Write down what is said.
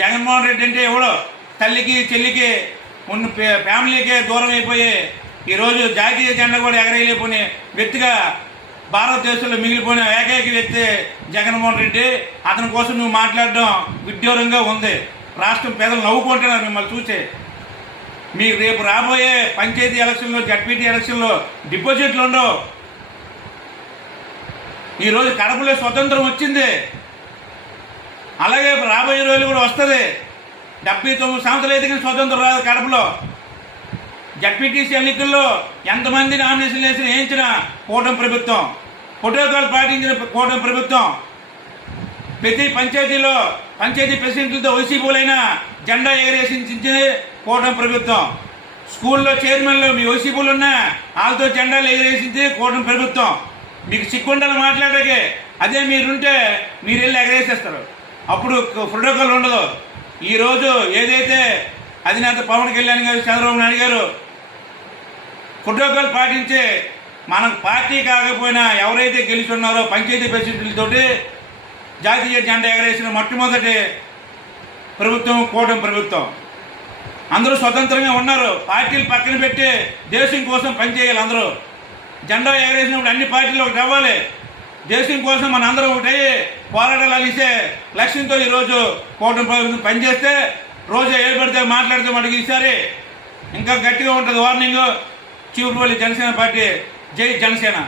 జగన్మోహన్ రెడ్డి అంటే ఎవడో తల్లికి చెల్లికి ఉన్న ఫ్యామిలీకే దూరం అయిపోయి ఈరోజు జాతీయ జెండా కూడా ఎగరేయలేకపోయిన వ్యక్తిగా భారతదేశంలో మిగిలిపోయిన ఏకైక వ్యక్తి జగన్మోహన్ రెడ్డి. అతని కోసం నువ్వు మాట్లాడడం విడ్డూరంగా ఉంది. రాష్ట్రం పేదలు నవ్వుకుంటున్నారు మిమ్మల్ని చూసి. మీకు రేపు రాబోయే పంచాయతీ ఎలక్షన్లో, జడ్పీటీ ఎలక్షన్లో డిపాజిట్లు ఉండవు. ఈరోజు కడపలో స్వతంత్రం వచ్చింది, అలాగే రాబోయే రోజులు కూడా వస్తుంది. 79 సంవత్సరాలు అయితే స్వతంత్రం రాదు కడపలో. జడ్పీటీసీ ఎన్నికల్లో ఎంతమంది నామినేషన్లు వేయించిన కూటమి ప్రభుత్వం, ప్రోటోకాల్ పాటించిన కూటమి ప్రభుత్వం. ప్రతి పంచాయతీలో పంచాయతీ ప్రెసిడెంట్లతో వైసీపీలైనా జెండా ఎగరేసించింది కూటమి ప్రభుత్వం. స్కూల్లో చైర్మన్లు మీ వైసీపీలు ఉన్నా వాళ్ళతో జెండాలు ఎగరేసింది కూటమి ప్రభుత్వం. మీకు సిగ్గుండాలి మాట్లాడకే. అదే మీరుంటే మీరు వెళ్ళి ఎగరేసేస్తారు, అప్పుడు ప్రోటోకాల్ ఉండదు. ఈరోజు ఏదైతే అధినేత పవన్ కళ్యాణ్ గారు, చంద్రబాబు నాయుడు గారు ప్రోటోకాల్ పాటించి మనకు పార్టీ కాకపోయినా ఎవరైతే గెలిచి ఉన్నారో పంచాయతీ ప్రెసిడెంట్లతోటి జాతీయ జెండా ఎగరేసిన మొట్టమొదటి ప్రభుత్వం కూటమి ప్రభుత్వం. అందరూ స్వతంత్రంగా ఉన్నారు. పార్టీలు పక్కన పెట్టి దేశం కోసం పనిచేయాలి. అందరూ జెండా ఎగరేసినప్పుడు అన్ని పార్టీలు ఒకటి అవ్వాలి. దేశం కోసం మన అందరం ఒకటి పోరాటాలు ఇచ్చే లక్ష్యంతో ఈరోజు కూటమి ప్రభుత్వం పనిచేస్తే రోజు ఏర్పడితే మాట్లాడితే మనకి ఈసారి ఇంకా గట్టిగా ఉంటుంది వార్నింగ్. చీపురుపల్లి జనసేన పార్టీ, జై జనసేన.